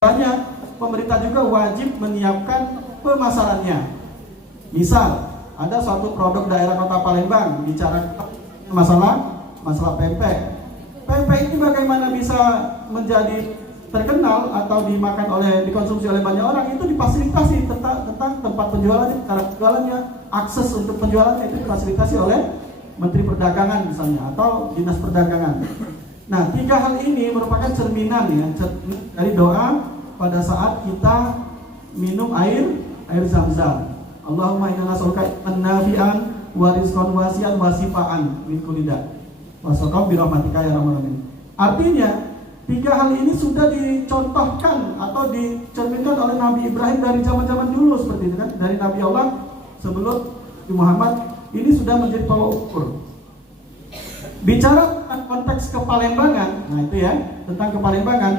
Banyak pemerintah juga wajib menyiapkan pemasarannya. Misal ada suatu produk daerah Kota Palembang bicara masalah pempek. Pempek ini bagaimana bisa menjadi terkenal atau dikonsumsi oleh banyak orang, itu difasilitasi tentang tempat penjualannya, cara penjualannya, akses untuk penjualannya itu difasilitasi oleh Menteri Perdagangan misalnya atau Dinas Perdagangan. Nah, 3 hal ini merupakan cerminan dari doa pada saat kita minum air Zam-Zam. Allahumma inna nas'aluka ilman nafi'an wa rizqan wasi'an wa shifaan min kulli da'. Wasaqam bi rahmatika ya arhamar rahimin. Artinya, 3 hal ini sudah dicontohkan atau dicerminkan oleh Nabi Ibrahim dari zaman-zaman dulu seperti itu kan, dari Nabi Allah sebelum Muhammad, ini sudah menjadi tolak ukur. Bicara konteks kepalembangan, nah itu ya, tentang kepalembangan,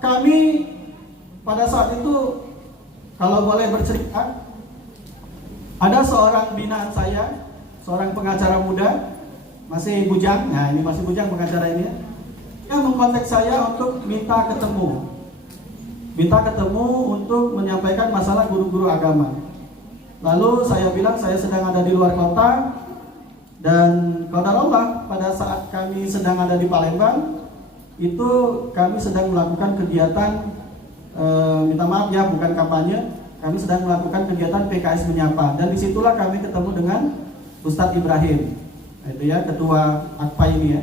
kami pada saat itu, kalau boleh bercerita, ada seorang binaan saya, seorang pengacara muda, masih bujang, nah ini masih bujang pengacara ini, yang mengkontak saya untuk minta ketemu untuk menyampaikan masalah guru-guru agama. Lalu saya bilang saya sedang ada di luar kota, dan qadar Allah pada saat kami sedang ada di Palembang, itu kami sedang melakukan kegiatan, minta maaf ya, bukan kampanye, kami sedang melakukan kegiatan PKS Menyapa, dan disitulah kami ketemu dengan Ustadz Ibrahim, itu ya, ketua AKPA ini ya.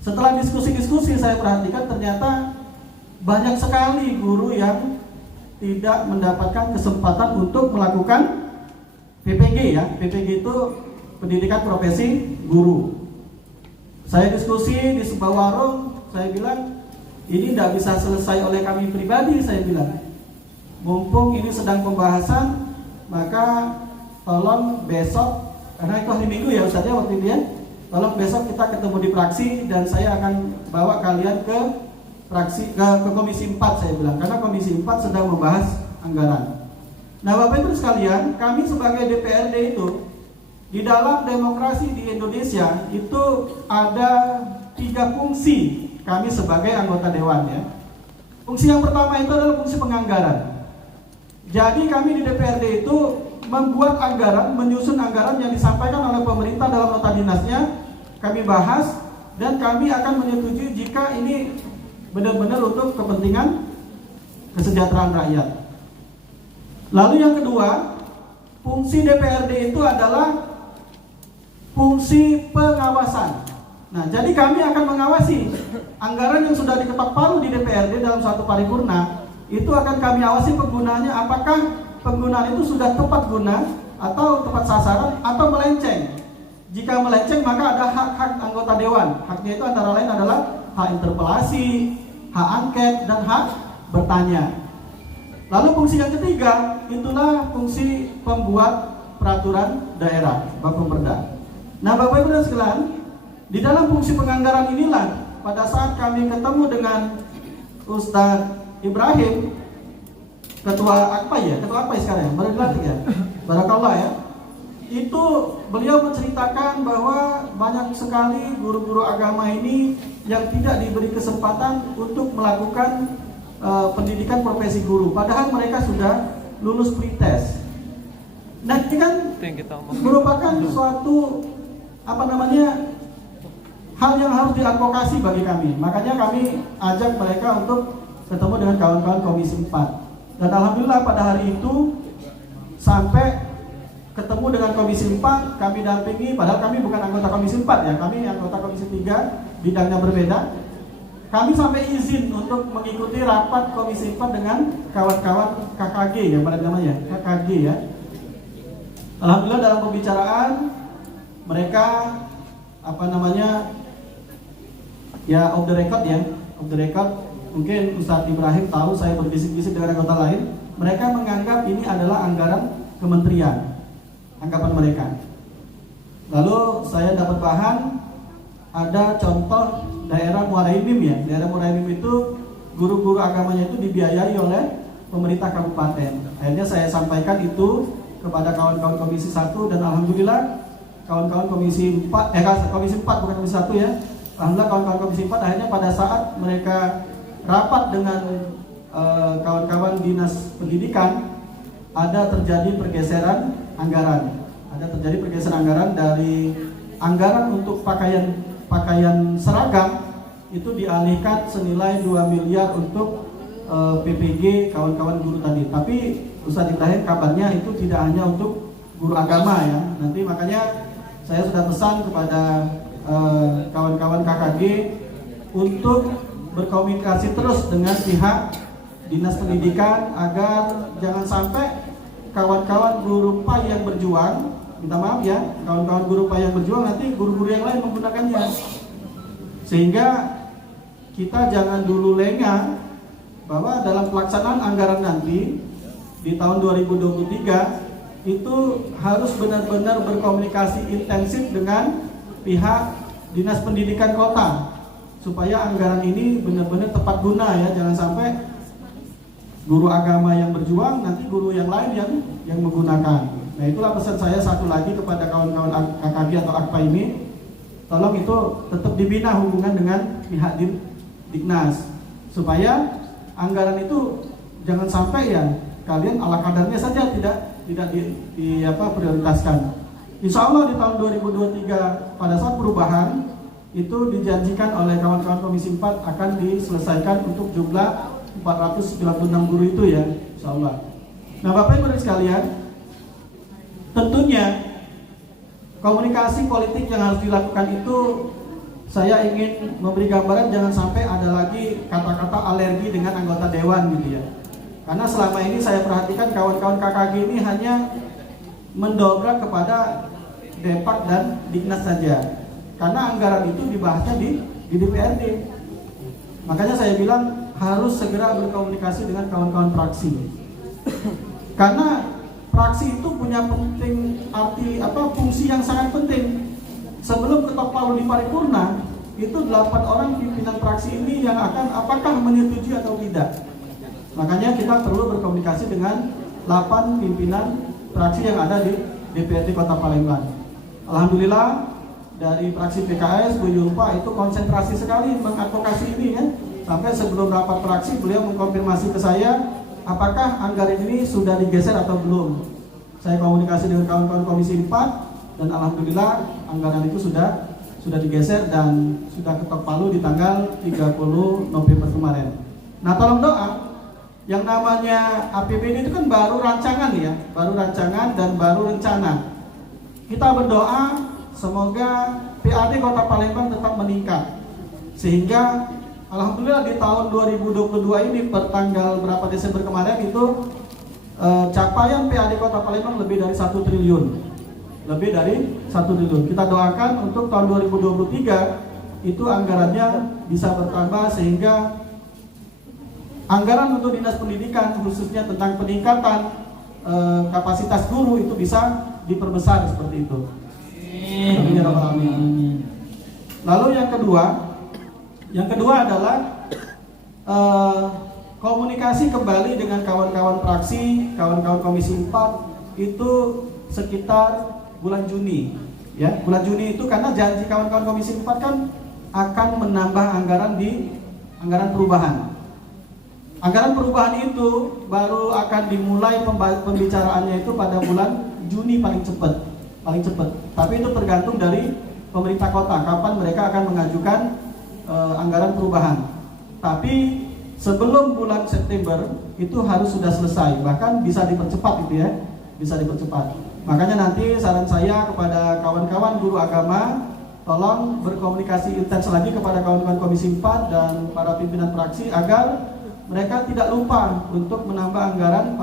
Setelah diskusi-diskusi saya perhatikan ternyata banyak sekali guru yang tidak mendapatkan kesempatan untuk melakukan PPG ya. PPG itu pendidikan profesi guru. Saya diskusi di sebuah warung, saya bilang ini tidak bisa selesai oleh kami pribadi, saya bilang. Mumpung ini sedang pembahasan, maka tolong besok, karena itu hari Minggu ya Ustaz ya waktu itu ya, tolong besok kita ketemu di praksi dan saya akan bawa kalian ke praksi, ke Komisi 4 saya bilang, karena Komisi 4 sedang membahas anggaran. Nah Bapak Ibu sekalian, kami sebagai DPRD itu di dalam demokrasi di Indonesia itu ada 3 fungsi kami sebagai anggota dewan ya. Fungsi yang pertama itu adalah fungsi penganggaran. Jadi kami di DPRD itu membuat anggaran, menyusun anggaran yang disampaikan oleh pemerintah dalam nota dinasnya, kami bahas dan kami akan menyetujui jika ini benar-benar untuk kepentingan kesejahteraan rakyat. Lalu yang kedua, fungsi DPRD itu adalah fungsi pengawasan. Nah, jadi kami akan mengawasi anggaran yang sudah diketok palu di DPRD dalam suatu paripurna, itu akan kami awasi penggunaannya, apakah penggunaan itu sudah tepat guna atau tepat sasaran atau melenceng. Jika melenceng maka ada hak-hak anggota dewan. Haknya itu antara lain adalah hak interpelasi, hak angket, dan hak bertanya. Lalu fungsi yang ketiga, itulah fungsi pembuat peraturan daerah, Bapemperda. Nah Bapak Ibu dan sekalian, di dalam fungsi penganggaran inilah pada saat kami ketemu dengan Ustadz Ibrahim, ketua AKPA ya, ketua AKPA sekarang ya, baru dilantik ya, barakallah ya. Itu beliau menceritakan bahwa banyak sekali guru-guru agama ini yang tidak diberi kesempatan untuk melakukan pendidikan profesi guru, padahal mereka sudah lulus pretest. Nah ini kan merupakan suatu hal yang harus diadvokasi bagi kami. Makanya kami ajak mereka untuk ketemu dengan kawan-kawan Komisi 4. Dan alhamdulillah pada hari itu sampai ketemu dengan Komisi 4, kami dampingi, padahal kami bukan anggota Komisi 4 ya, kami anggota Komisi 3, bidangnya berbeda. Kami sampai izin untuk mengikuti rapat Komisi 4 dengan kawan-kawan KKG ya, pada namanya KKG ya. Alhamdulillah dalam pembicaraan mereka ya off the record ya, off the record, mungkin Ustadz Ibrahim tahu saya berbisik-bisik dengan anggota lain, mereka menganggap ini adalah anggaran kementerian, anggapan mereka. Lalu saya dapat bahan, ada contoh daerah Muara Enim ya, daerah Muara Enim itu guru-guru agamanya itu dibiayai oleh pemerintah kabupaten. Akhirnya saya sampaikan itu kepada kawan-kawan Komisi 1 dan alhamdulillah kawan-kawan Komisi 4, Komisi 4 bukan Komisi 1 ya. Alhamdulillah kawan-kawan Komisi 4 akhirnya pada saat mereka rapat dengan kawan-kawan dinas pendidikan, ada terjadi pergeseran anggaran. Ada terjadi pergeseran anggaran dari anggaran untuk pakaian seragam itu dialihkan senilai 2 miliar untuk PPG kawan-kawan guru tadi. Tapi Ustaz Ibrahim kabarnya itu tidak hanya untuk guru agama ya. Nanti makanya saya sudah pesan kepada kawan-kawan KKG untuk berkomunikasi terus dengan pihak dinas pendidikan agar jangan sampai kawan-kawan guru PAI yang berjuang, minta maaf ya, kawan-kawan guru PAI yang berjuang nanti guru-guru yang lain menggunakannya. Sehingga kita jangan dulu lengah bahwa dalam pelaksanaan anggaran nanti di tahun 2023 itu harus benar-benar berkomunikasi intensif dengan pihak dinas pendidikan kota supaya anggaran ini benar-benar tepat guna ya, jangan sampai guru agama yang berjuang nanti guru yang lain yang menggunakan. Nah, itulah pesan saya satu lagi kepada kawan-kawan KKG atau AKPA ini, tolong itu tetap dibina hubungan dengan pihak Diknas supaya anggaran itu jangan sampai ya kalian ala kadarnya saja tidak prioritaskan. Insya Allah di tahun 2023 pada saat perubahan itu dijanjikan oleh kawan-kawan Komisi 4 akan diselesaikan untuk jumlah 496 guru itu ya, insya Allah. Nah, Bapak Ibu sekalian, tentunya komunikasi politik yang harus dilakukan itu saya ingin memberi gambaran jangan sampai ada lagi kata-kata alergi dengan anggota dewan gitu ya. Karena selama ini saya perhatikan kawan-kawan KKG ini hanya mendobrak kepada Depak dan Diknas saja. Karena anggaran itu dibahasnya di DPRD. Makanya saya bilang harus segera berkomunikasi dengan kawan-kawan fraksi. Karena fraksi itu punya fungsi yang sangat penting. Sebelum ketok palu di paripurna, itu 8 orang pimpinan fraksi ini yang akan apakah menyetujui atau tidak. Makanya kita perlu berkomunikasi dengan 8 pimpinan fraksi yang ada di DPRD Kota Palembang. Alhamdulillah dari fraksi PKS Bu Yulfa itu konsentrasi sekali mengadvokasi ini ya. Sampai sebelum rapat fraksi beliau mengkonfirmasi ke saya apakah anggaran ini sudah digeser atau belum. Saya komunikasi dengan kawan-kawan Komisi 4 dan alhamdulillah anggaran itu sudah digeser dan sudah ketok palu di tanggal 30 November kemarin. Nah, tolong doa, yang namanya APBD itu kan baru rancangan ya, baru rancangan dan baru rencana. Kita berdoa semoga PAD Kota Palembang tetap meningkat sehingga alhamdulillah di tahun 2022 ini per tanggal berapa Desember kemarin itu capaian PAD Kota Palembang lebih dari 1 triliun. Lebih dari 1 triliun. Kita doakan untuk tahun 2023 itu anggarannya bisa bertambah sehingga anggaran untuk dinas pendidikan khususnya tentang peningkatan kapasitas guru itu bisa diperbesar seperti itu. Amin. Lalu yang kedua adalah komunikasi kembali dengan kawan-kawan fraksi, kawan-kawan Komisi 4 itu sekitar bulan Juni ya. Bulan Juni itu karena janji kawan-kawan Komisi 4 kan akan menambah anggaran di anggaran perubahan. Anggaran perubahan itu baru akan dimulai pembicaraannya itu pada bulan Juni paling cepat. Tapi itu tergantung dari pemerintah kota kapan mereka akan mengajukan anggaran perubahan. Tapi sebelum bulan September itu harus sudah selesai, bahkan bisa dipercepat itu ya, bisa dipercepat. Makanya nanti saran saya kepada kawan-kawan guru agama, tolong berkomunikasi intens lagi kepada kawan-kawan Komisi 4 dan para pimpinan fraksi agar mereka tidak lupa untuk menambah anggaran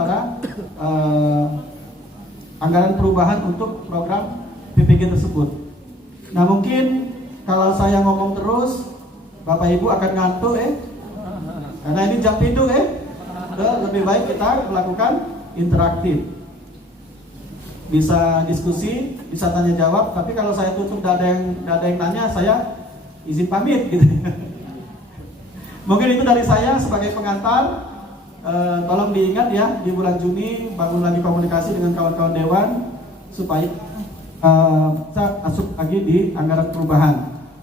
anggaran perubahan untuk program PPG tersebut. Nah, mungkin kalau saya ngomong terus Bapak Ibu akan ngantuk karena ini jam tidur lebih baik kita melakukan interaktif. Bisa diskusi, bisa tanya jawab, tapi kalau saya tutup ada yang nanya, saya izin pamit gitu. Mungkin itu dari saya sebagai pengantar. Tolong diingat ya, di bulan Juni bangun lagi komunikasi dengan kawan-kawan dewan supaya bisa masuk lagi di anggaran perubahan.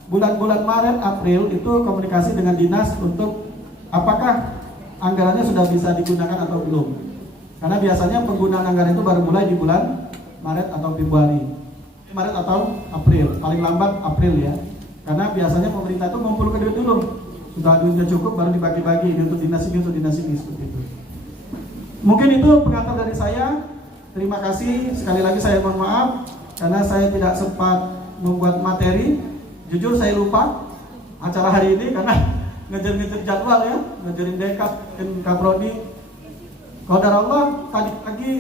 Bulan-bulan Maret, April itu komunikasi dengan dinas untuk apakah anggarannya sudah bisa digunakan atau belum. Karena biasanya penggunaan anggaran itu baru mulai di bulan Maret atau Februari, Maret atau April, paling lambat April ya. Karena biasanya pemerintah itu mengumpulkan duit dulu, sudah duitnya cukup baru dibagi-bagi, ini untuk dinas ini, untuk dinas ini, seperti itu. Mungkin itu pengantar dari saya. Terima kasih, sekali lagi saya mohon maaf karena saya tidak sempat membuat materi. Jujur saya lupa acara hari ini karena ngejar-ngejar jadwal ya, ngejarin dekap dan kaprodi. Qadar Allah, tadi pagi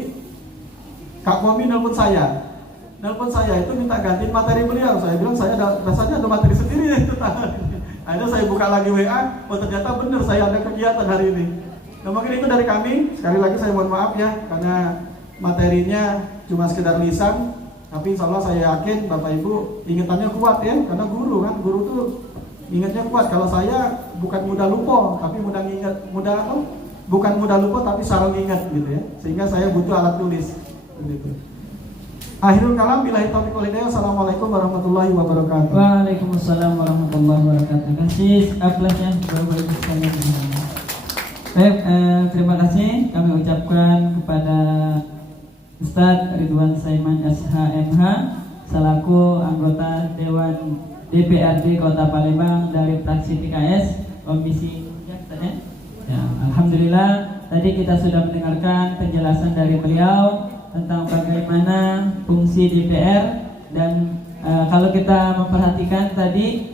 Kak Momi nelpon saya itu minta ganti materi beliau. Saya bilang saya rasanya ada materi sendiri itu. Akhirnya saya buka lagi WA, oh ternyata benar saya ada kegiatan hari ini. Nah, mungkin itu dari kami. Sekali lagi saya mohon maaf ya karena materinya cuma sekedar lisan, tapi insya Allah saya yakin Bapak Ibu ingatannya kuat ya, karena guru tuh ingatnya kuat. Kalau saya bukan mudah lupa, tapi bukan mudah lupa tapi sarang ingat gitu ya, sehingga saya butuh alat tulis gitu. Akhirul kalam, billahi taufiq wal hidayah. Assalamualaikum warahmatullahi wabarakatuh. Waalaikumsalam warahmatullahi wabarakatuh. Terima kasih aplausnya Bapak Ibu sekalian. Baik, terima kasih kami ucapkan kepada Ustadz Ridwan Saiman SHMH selaku anggota Dewan DPRD Kota Palembang dari fraksi PKS Komisi ya, Alhamdulillah tadi kita sudah mendengarkan penjelasan dari beliau tentang bagaimana fungsi DPR dan kalau kita memperhatikan tadi